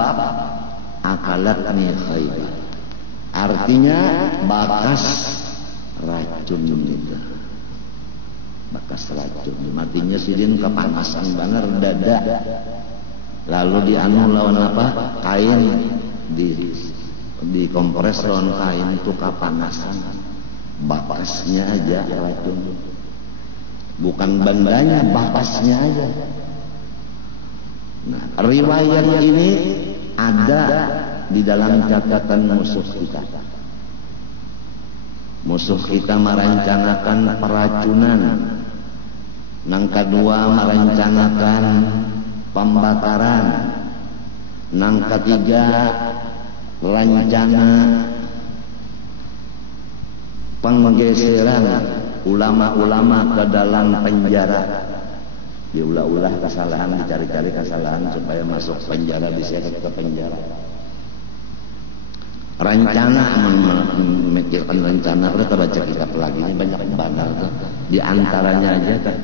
akalatni khaybar, artinya bakas racun itu, bakas racun. Matinya sidin kepanasan bener dada, lalu dianu lawan apa? Kain di kompres lawan kain itu kepanasan, bakasnya aja racun, bukan bandanya, bakasnya aja. Nah, riwayat ini ada di dalam catatan musuh kita. Musuh kita merencanakan peracunan. Nang kedua merencanakan pembakaran. Nang ketiga rencana penggeseran ulama-ulama ke dalam penjara. Diulah-ulah kesalahan, dicari-cari kesalahan supaya masuk penjara, diseret ke penjara. Rencana memikirkan rencana, kita baca kitab lagi ini banyak banget tuh. Di antaranya aja kan.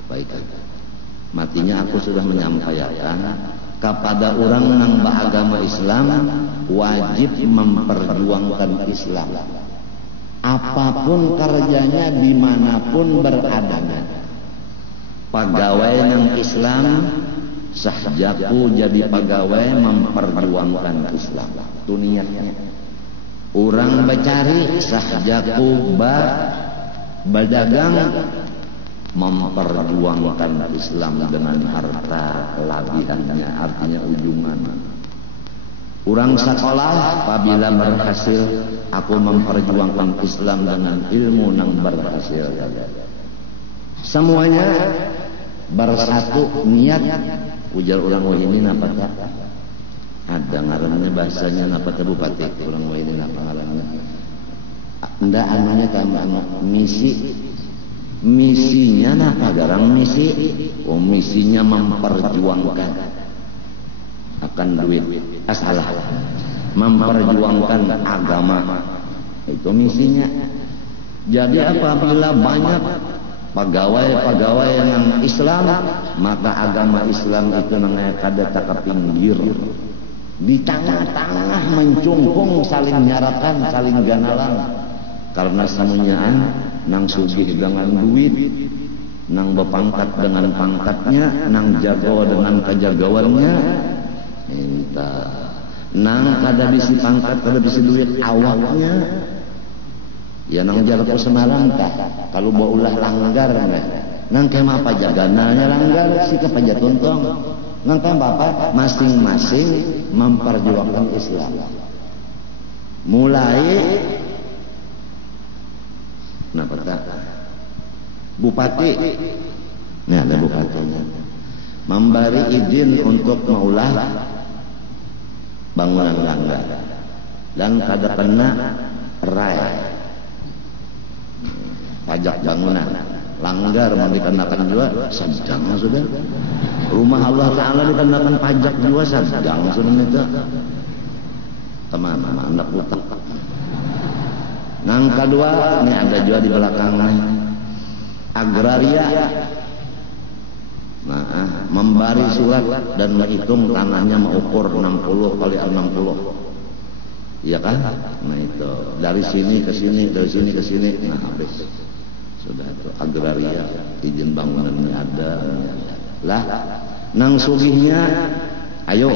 Apa itu? Matinya aku sudah menyampaikan kepada orang yang beragama Islam wajib memperjuangkan Islam apapun kerjanya, dimanapun beradanya. Pegawai yang Islam sahjaku jadi pegawai memperjuangkan Islam, itu niatnya. Orang bercari sahjaku berdagang memperjuangkan Islam dengan harta labihannya, artinya ujungan. Orang sekolah apabila berhasil, aku memperjuangkan Islam dengan ilmu yang berhasil. Semuanya bersatu niat. Ujar orang wahini napa tak? Ada ngarannya bahasanya napa tak bupati? Orang wahini napa ngarannya? Ndak anunya tambah misi. Misinya apa garang misi? Oh misinya memperjuangkan akan duit. Salah. Memperjuangkan agama. Itu misinya. Jadi apabila banyak pegawai-pegawai yang Islam, maka agama Islam itu namanya kada tak pinggir. Di tengah-tengah mencungkung, saling nyarakan, saling ganalan. Karena semuanyaan nang sugih dengan duit, nang berpangkat dengan pangkatnya, nang jago dengan kejagawannya, entah nang kada bisi pangkat, kada bisi duit awaknya, ya nang jago semalam kah? Kalau bawa ulah langgar nang kema apa jagananya langgar, si kepaja tuntong, nang kema apa? Masing-masing memperjuangkan Islam. Mulai kenapa tak? Bupati, ini ada bupatinya, memberi izin untuk maulah bangunan langgar dan kada kena rai pajak bangunan. Langgar mau dikenakan juga sedang sudah. Rumah Allah Ta'ala dikenakan pajak juga sedang sudah itu. Teman-teman anak utang. Nang kedua, ini ada juga di belakangnya, agraria. Nah, memberi surat dan menghitung tanahnya, mengukur 60 kali 60. Iya kan? Nah itu dari sini ke sini, dari sini ke sini, nah habis. Sudah itu agraria, izin bangunannya ada. Lah, nang sugihnya, ayo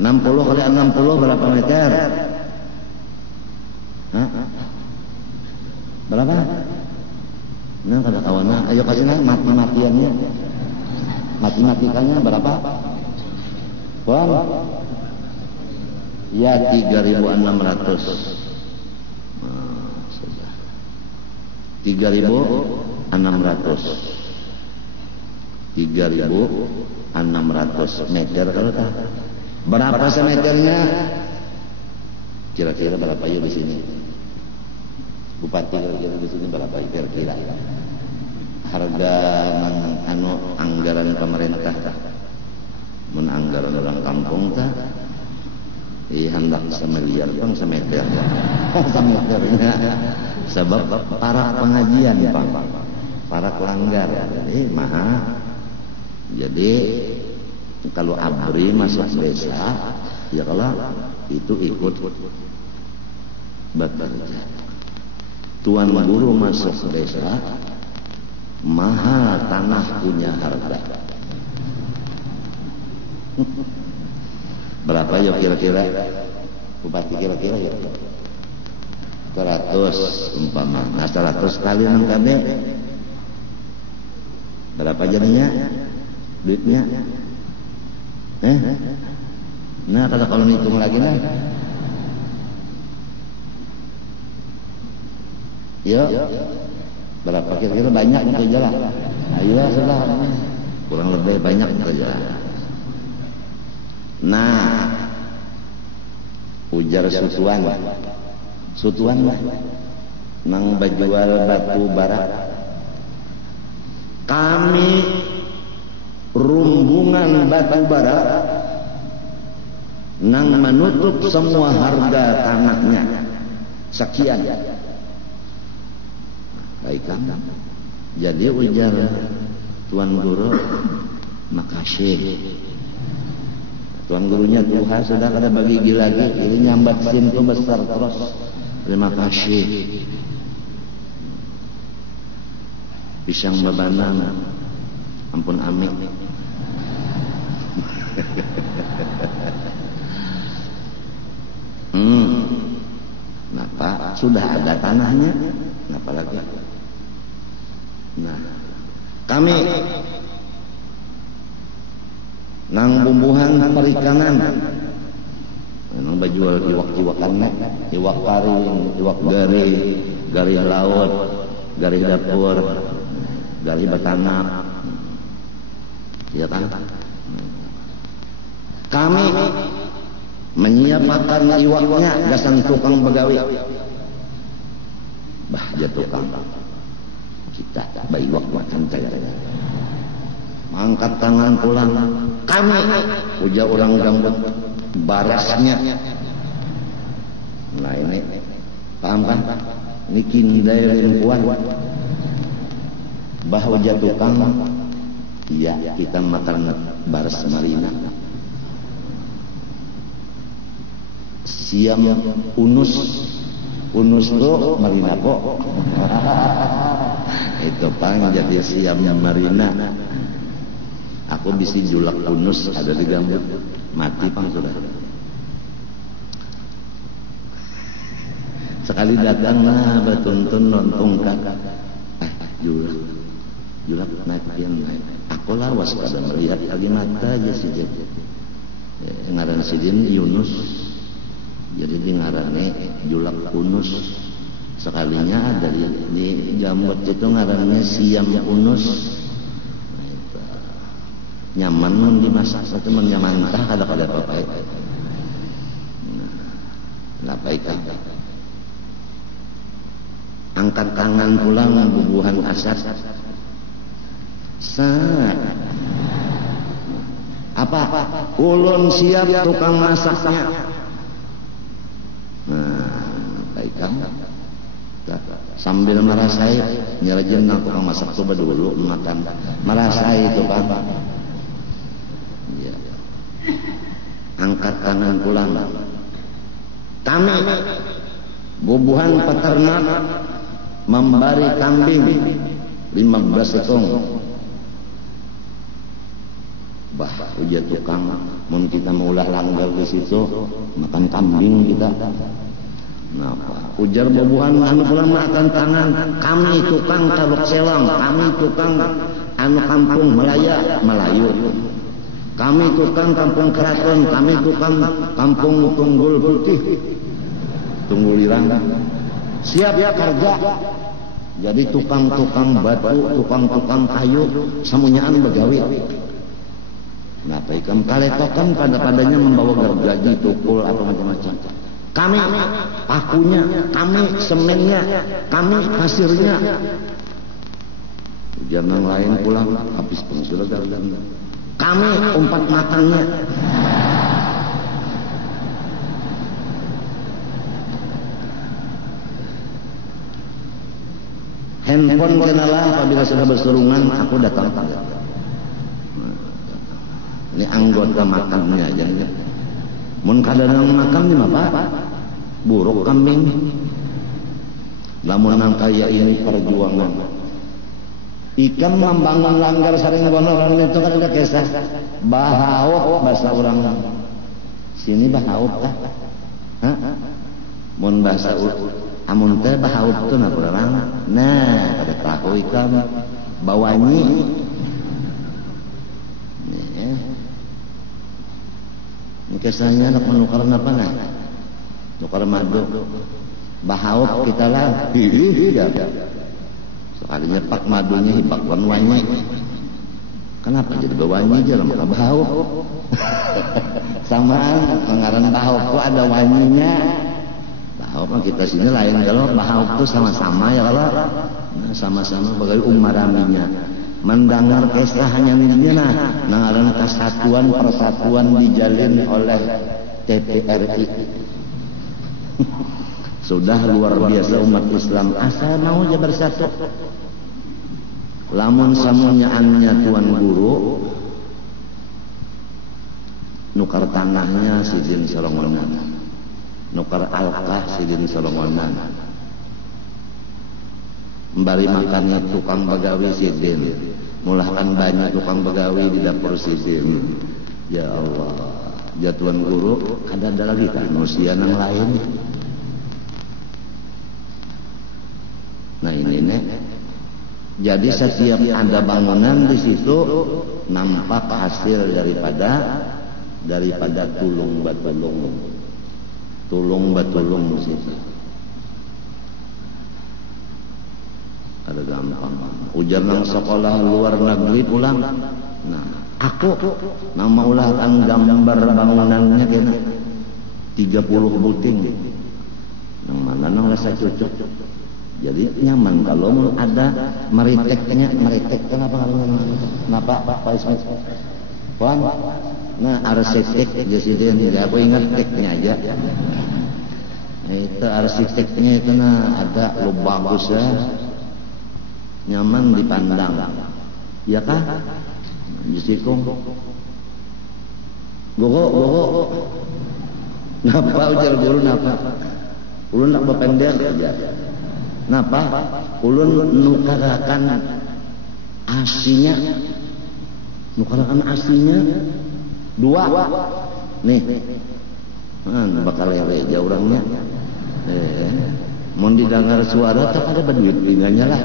60 kali 60 berapa meter? Hah? Berapa? Nah kata kawannya, ayo kasih mati-matiannya. Matematikanya berapa? Wah, ya 3.600. Sudah. 3.600. 3.600 meter kalau tak. Berapa semeternya? Kira-kira berapa yuk di sini? Bupati kira-kira di sini berapa kira-kira? Harga anggaran pemerintah tak? Mun anggaran orang kampung tak? Hendak semiliar bang semeter. Semeternya. Sebab para pengajian bang, para pelanggar. Jadi mahal. Jadi kalau abri masuk desa, ya kalau itu ikut bekerja. Tuan guru masuk desa, mahal tanah punya harga. Berapa ya kira-kira? Bupati kira-kira ya? 100 umpama. Nah 100 kali 6 KB berapa jadinya? Duitnya? Nah kalau hitung lagi nah. Yuk. Berapa kira-kira banyak itu jalan? Ayo sudah. Kurang lebih banyak saja. Nah, ujar Sutuan lah. Nang bajual batu bara. Kami rumbungan batu bara nang menutup semua harga tanahnya sekian. Baiklah. Jadi ujar Tuan Guru, makasih. Tuan gurunya Tuhan sudah kada bagi lagi, ini nyambat sin tu besar terus. Terima kasih. Pisang babana, ampun amik. Kenapa? Sudah ada tanahnya. Kenapa lagi? Nah, kami nang bumbuhan perikanan, nang bajual iwak-iwakan, iwak paring, iwak gari laut, gari dapur, gari betanak, ya kan? Kami menyiapkan iwaknya, gasan tukang begawi, bah jatuh tukang, kita bayi iwak makan caya. Angkat tangan pulang. Kami ujar orang gambut barasnya. Nah ini paham kan? Ini kindai rimpuan. Bahwa jatuh tukang. Iya kita makan baras marina. Siam unus itu marina po. Itu pang jadi siamnya marina. Aku bisa julak unus ada di gambut, mati pang sudah. Sekali datang lah betuntun nontongkan, julak naik. Aku lawas pada melihat lagi mata aja si Jen. Ngaran si Jen Yunus, jadi di ngarannya julak unus. Sekalinya ada di gambut itu ngarannya siam unus. Nyaman mun dimasak satu nyaman tah kada apa-apa. Nah, baiklah. Angkat tangan pulang bubuhan asat. Apa? Ulun siap tukang masaknya. Nah, baiklah. Sambil merasai nyerajin tukang masak coba dulu makan. Merasai itu Pak. Angkat tangan pulang. Kami bubuhan peternak membari kambing 15 ekor. bah ujar tukang mun kita maulah langgar di situ makan kambing kita. Napa ujar bobohan anu pulang makan tangan kami tukang Taluk Sewang, kami tukang anu kampung Melayu, kami tukang kampung Keraton, kami tukang kampung Tunggul Putih, Tunggul Irang, siap ya kerja. Jadi tukang-tukang batu, tukang-tukang kayu, samunyaan begawi. Nah, ikam kaletokan pada-padanya membawa gergaji, tukul atau macam-macam. Kami pakunya, kami semennya, kami pasirnya. Ujar yang lain pulang habis sudah gargan. Kami umpat makannya. Handphone kenalah apabila sudah berserungan aku datang. Ini anggota makannya aja. Mun kadang makan di apa? Buruk kambing. Lamun nang kaya ini perjuangan. Ikan membangun langgar saring bonoran itu kan ada kisah. Bahauk bahasa orang sini bahauk kah? Hah? Mun bahasa amun teh bahauk tu na urang. Nah, kada tahu ikan bawanyi. Ini kisahnya nak menukar apa nah? Nukar madu. Bahauk kita lah. Ya. Sekalinya pak madunya hibak wanyi. Kenapa jadi bawanyi aja lah maka bahauk? Samaan pengaran bahauk tu ada wanyinya. Bahauk mah kita sini lain kalau bahauk tu sama-sama ya kalau sama-sama bagai umaraminya. Mendengar kisah hanya nilainya nangaran kesatuan persatuan dijalin oleh TPRI. Sudah luar biasa umat Islam asal mau aja bersatu. Lamun samunyaannya tuan guru nukar tanahnya sidin solongonan, nukar alkah sidin solongonan, mbari makannya tukang begawi sidin, mulahkan banyak tukang begawi di dapur sidin. Ya Allah, jatuan guru ada lagi kan manusia yang lain. Nah ini nih, jadi setiap ada bangunan di situ nampak hasil daripada tulung batulung di situ. Ada gampang. Ujar nang sekolah luar negeri pulang. Nah, aku nama ulang gambar bangunannya kena 30 buting. Nang mana nang rasa cocok. Jadi nyaman kalau ada meritek kenapa Pak Ismail? Puan? Nah, arsitek presiden, jadi aku ingat teknya aja. Nah, itu arsiteknya itu ada lo bagus ya. Nyaman dipandang, ya kah? Jisikung, gogo, napa ujar guru napa? Ulun nak bapendek aja. Napa? Ulun nukarakan asinya, dua, nih, bakal lele aja orangnya. Mau didengar suara tak ada berduit pingganya lah.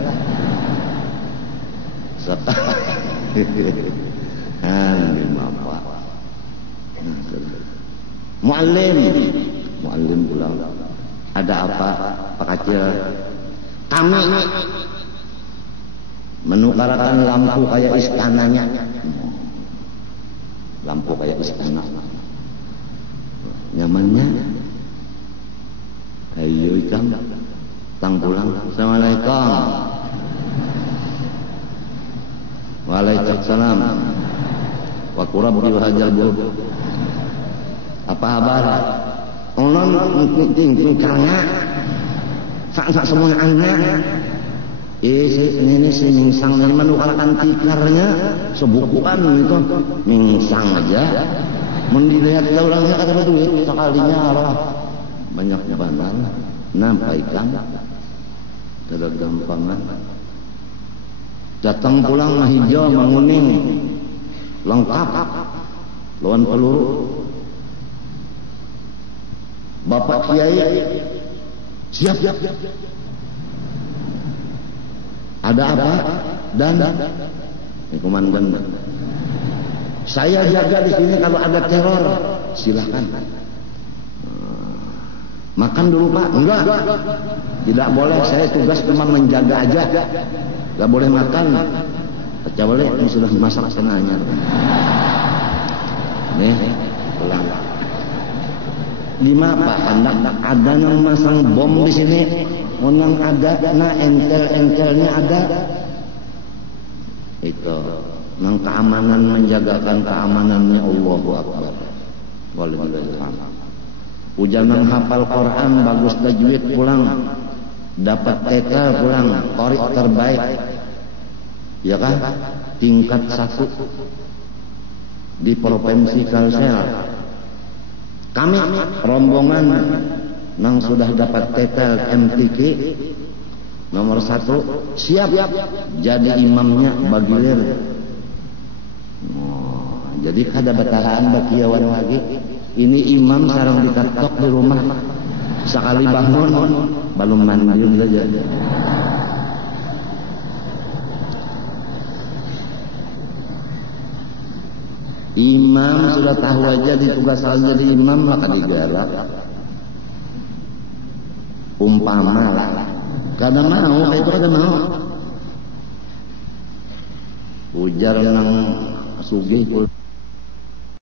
Muallim pulang. Ada apa Pak Kacil? Kami menukarkan lampu kayak istananya. Lampu kayak istana. Nyamannya. Ayo ikan. Tang pulang. Assalamualaikum. Waalaikumsalam. Wa qurabbi wa hajal bu. Apa kabar? Ulun tingkangnya sak semua anak. Ini si mingsang ini menukarkan tikarnya sebukuan itu mingsang aja. Mun dilihat orangnya kata duit sekalinya Allah banyaknya bandar. Nampaikan. Tidak gampangan. Datang pulang mah hijau menguning lengkap lawan peluru. Bapak Kiai siap. Ada apa? Dan komandan, saya jaga di sini kalau ada teror. Silakan. Makan dulu Pak. Enggak. Tidak boleh. Saya tugas cuma menjaga aja. Enggak boleh makan. Kecuali ini sudah masak senanya. Nih, pulang. Lima Pak, ada yang masang bom di sini. Menang ada, nah entel-entelnya ada. Itu nang keamanan, menjagakan keamanannya. Allahu Akbar. Waalaikumsalam. Ujian menghafal Quran, bagus tajwid pulang, dapat TK pulang, qori terbaik, ya kan? Tingkat 1 di provinsi Kalsel. Kami rombongan nang sudah dapat TK MTQ nomor 1 siap jadi imamnya bagilir. Jadi kada bataraan bakiawan lagi. Ini imam sarang diketok di rumah. Sekali bangun belum mandi saja. Imam sudah tahu aja ditugas jadi imam maka digalak. Umpama lah. Kada mau, itu kada mau. Ujar nang sugih